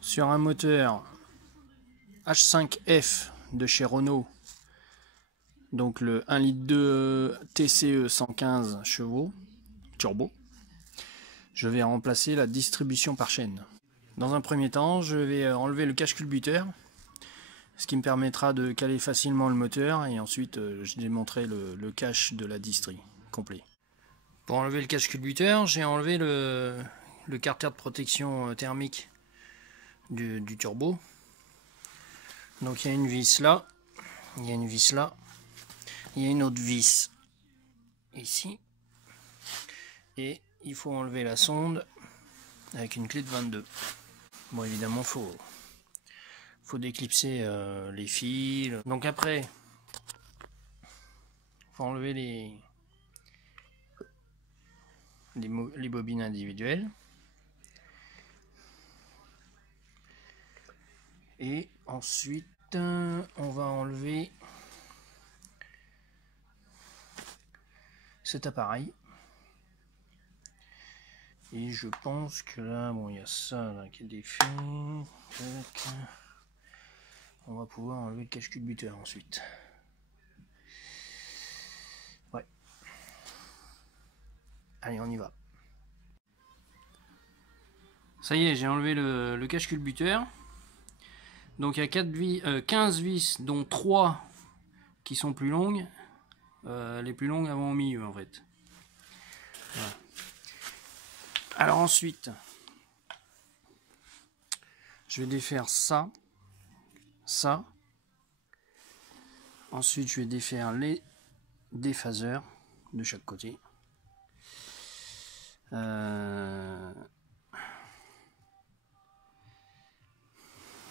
Sur un moteur H5F de chez Renault, donc le 1,2 litre TCE 115 chevaux turbo, je vais remplacer la distribution par chaîne. Dans un premier temps, je vais enlever le cache-culbuteur, ce qui me permettra de caler facilement le moteur, et ensuite je démonterai le cache de la distri complet. Pour enlever le cache-culbuteur, j'ai enlevé le carter de protection thermique du turbo. Donc il y a une vis là, il y a une vis là, il y a une autre vis ici, et il faut enlever la sonde avec une clé de 22. Bon, évidemment faut déclipser les fils. Donc après, faut enlever les bobines individuelles. Et ensuite, on va enlever cet appareil. Et je pense que là, bon, il y a ça là, qui est défait. On va pouvoir enlever le cache-culbuteur ensuite. Ouais. Allez, on y va. Ça y est, j'ai enlevé le cache-culbuteur. Donc il y a 15 vis, dont 3 qui sont plus longues. Les plus longues avant au milieu en fait. Voilà. Alors ensuite, je vais défaire ça. Ensuite, je vais défaire les déphaseurs de chaque côté.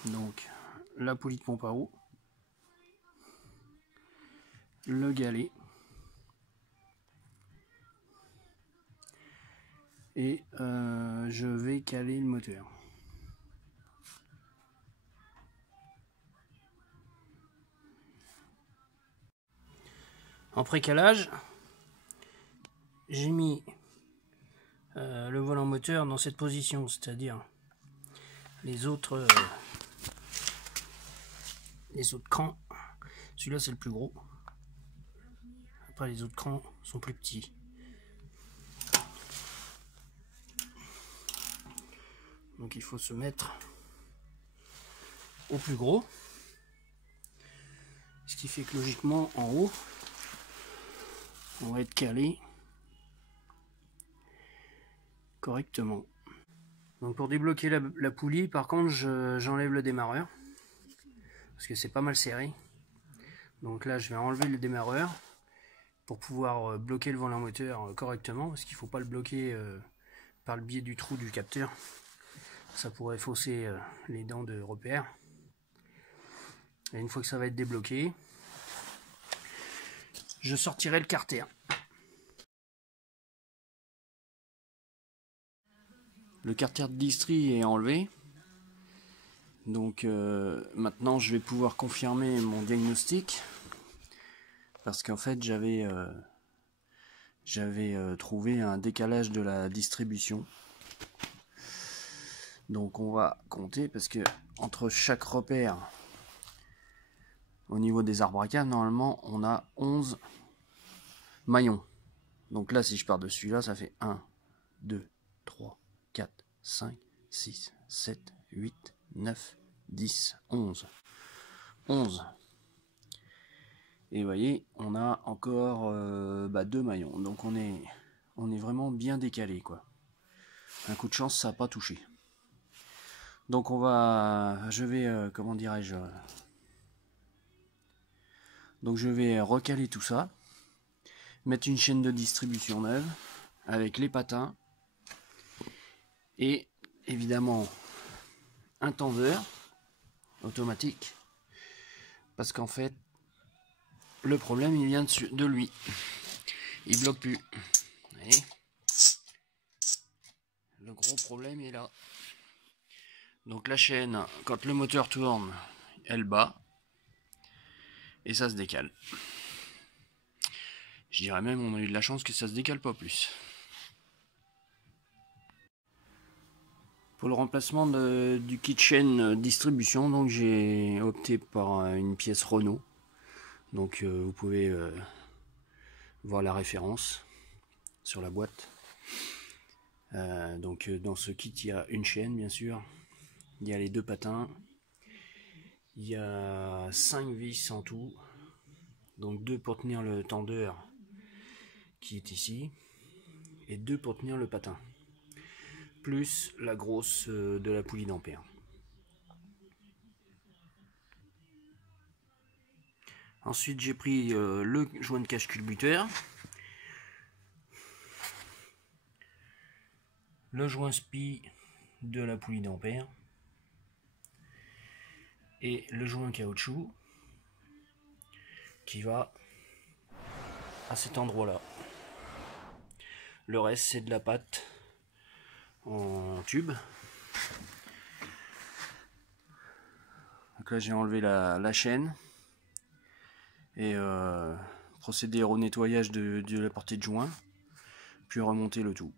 Donc, la poulie de pompe à eau, le galet, et je vais caler le moteur. En pré-calage, j'ai mis le volant moteur dans cette position, c'est-à-dire les autres crans. Celui-là c'est le plus gros. Après les autres crans sont plus petits. Donc il faut se mettre au plus gros. Ce qui fait que logiquement en haut, on va être calé correctement. Donc pour débloquer la poulie, par contre, j'enlève le démarreur. Parce que c'est pas mal serré. Donc là, je vais enlever le démarreur pour pouvoir bloquer le volant moteur correctement. Parce qu'il ne faut pas le bloquer par le biais du trou du capteur. Ça pourrait fausser les dents de repère. Et une fois que ça va être débloqué, je sortirai le carter. Le carter de distri est enlevé. Donc maintenant je vais pouvoir confirmer mon diagnostic. Parce qu'en fait j'avais trouvé un décalage de la distribution. Donc on va compter, parce que entre chaque repère, au niveau des arbres à caves, normalement on a 11 maillons. Donc là si je pars de celui-là, ça fait 1, 2, 3, 4, 5, 6, 7, 8, 9, 10, 11. 11. Et vous voyez, on a encore 2 maillons. Donc on est vraiment bien décalé, quoi. Un coup de chance, ça n'a pas touché. Donc je vais, comment dirais-je, donc je vais recaler tout ça, mettre une chaîne de distribution neuve avec les patins et évidemment un tendeur automatique, parce qu'en fait le problème il vient de lui, il bloque plus. Vous voyez, le gros problème est là. Donc la chaîne, quand le moteur tourne, elle bat et ça se décale. Je dirais même on a eu de la chance que ça se décale pas plus. Pour le remplacement du kitchen distribution, donc j'ai opté par une pièce Renault. Donc vous pouvez voir la référence sur la boîte. Donc dans ce kit il y a une chaîne bien sûr, il y a les deux patins, il y a 5 vis en tout, donc 2 pour tenir le tendeur qui est ici et 2 pour tenir le patin, plus la grosse de la poulie d'ampère. Ensuite j'ai pris le joint de cache-culbuteur, le joint SPI de la poulie d'ampère et le joint caoutchouc qui va à cet endroit là. Le reste c'est de la pâte en tube. Donc là j'ai enlevé la chaîne et procéder au nettoyage de la portée de joint, puis remonter le tout.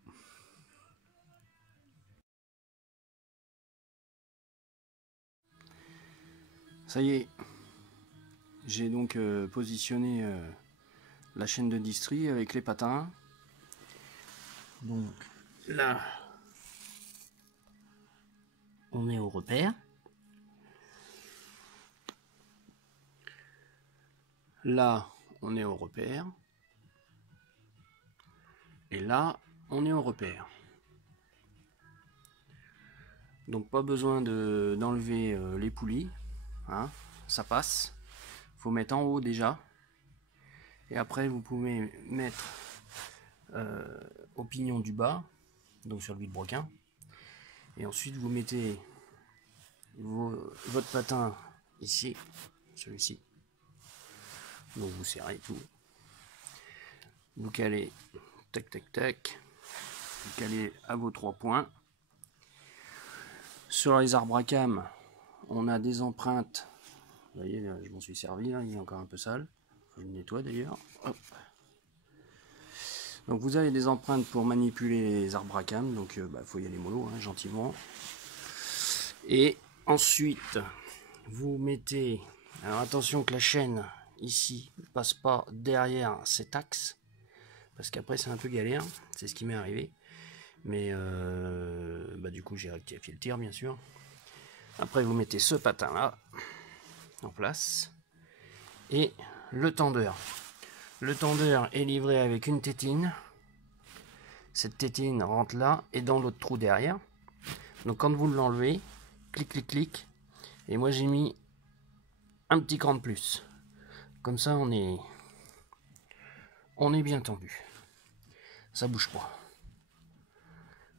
Ça y est, j'ai donc positionné la chaîne de distri avec les patins. Donc là, on est au repère. Là, on est au repère. Et là, on est au repère. Donc pas besoin d'enlever les poulies. Hein, ça passe. Faut mettre en haut déjà. Et après, vous pouvez mettre au pignon du bas, donc sur le vide-broquin. Et ensuite, vous mettez votre patin ici, celui-ci. Donc vous serrez tout. Vous calez, tac, tac, tac. Vous calez à vos 3 points. Sur les arbres à cam, on a des empreintes. Vous voyez, là, je m'en suis servi, là, il est encore un peu sale. Je le nettoie d'ailleurs. Donc vous avez des empreintes pour manipuler les arbres à cam, donc faut y aller mollo, hein, gentiment. Et ensuite, vous mettez, alors attention que la chaîne ici ne passe pas derrière cet axe, parce qu'après c'est un peu galère, c'est ce qui m'est arrivé. Mais du coup j'ai rectifié le tir bien sûr. Après vous mettez ce patin là en place et le tendeur. Le tendeur est livré avec une tétine. Cette tétine rentre là et dans l'autre trou derrière. Donc quand vous l'enlevez, clic clic clic. Et moi j'ai mis un petit cran de plus. Comme ça on est bien tendu. Ça bouge pas.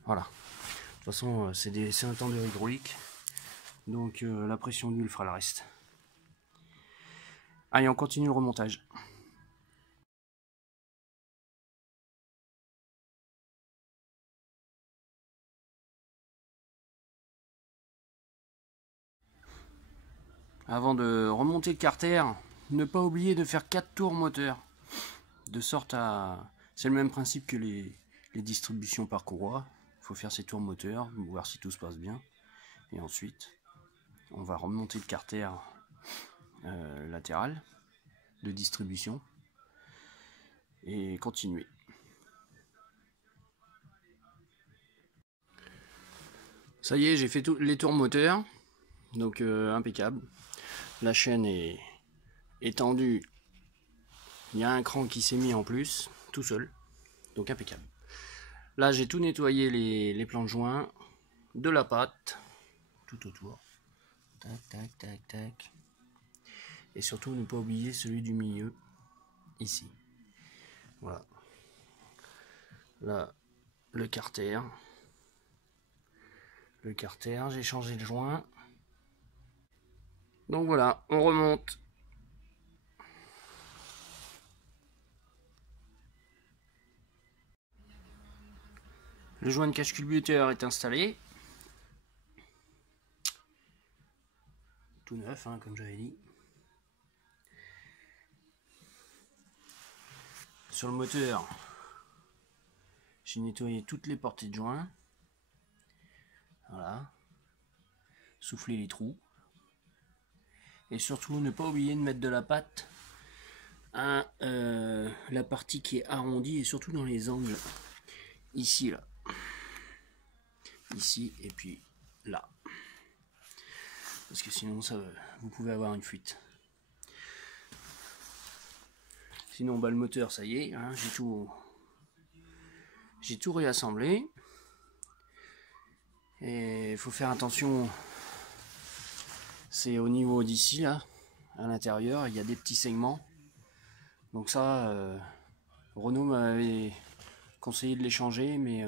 Voilà. De toute façon c'est un tendeur hydraulique. Donc la pression d'huile fera le reste. Allez, on continue le remontage. Avant de remonter le carter, ne pas oublier de faire 4 tours moteur. De sorte à... C'est le même principe que les distributions par courroie. Il faut faire ces tours moteur, voir si tout se passe bien. Et ensuite, on va remonter le carter latéral de distribution. Et continuer. Ça y est, j'ai fait tous les tours moteurs. Donc impeccable. La chaîne est tendue. Il y a un cran qui s'est mis en plus, tout seul. Donc impeccable. Là j'ai tout nettoyé les plans de joint, de la pâte, tout autour. Tac, tac, tac, tac. Et surtout ne pas oublier celui du milieu, ici. Voilà. Là, le carter. Le carter, j'ai changé le joint. Donc voilà, on remonte. Le joint de cache-culbuteur est installé. Tout neuf, hein, comme j'avais dit. Sur le moteur, j'ai nettoyé toutes les portées de joint. Voilà. Souffler les trous. Et surtout, ne pas oublier de mettre de la pâte à la partie qui est arrondie et surtout dans les angles. Ici, là. Ici et puis là. Parce que sinon, ça, vous pouvez avoir une fuite. Sinon, bah, le moteur, ça y est, hein, j'ai tout réassemblé. Et il faut faire attention. C'est au niveau d'ici, là, à l'intérieur, il y a des petits segments. Donc ça, Renault m'avait conseillé de les changer, mais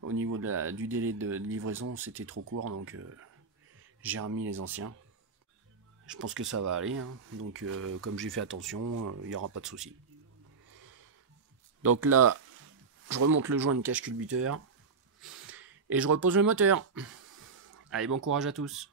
au niveau du délai de livraison, c'était trop court, donc j'ai remis les anciens. Je pense que ça va aller, hein. Donc comme j'ai fait attention, il n'y aura pas de souci. Donc là, je remonte le joint de cache culbuteur et je repose le moteur. Allez, bon courage à tous.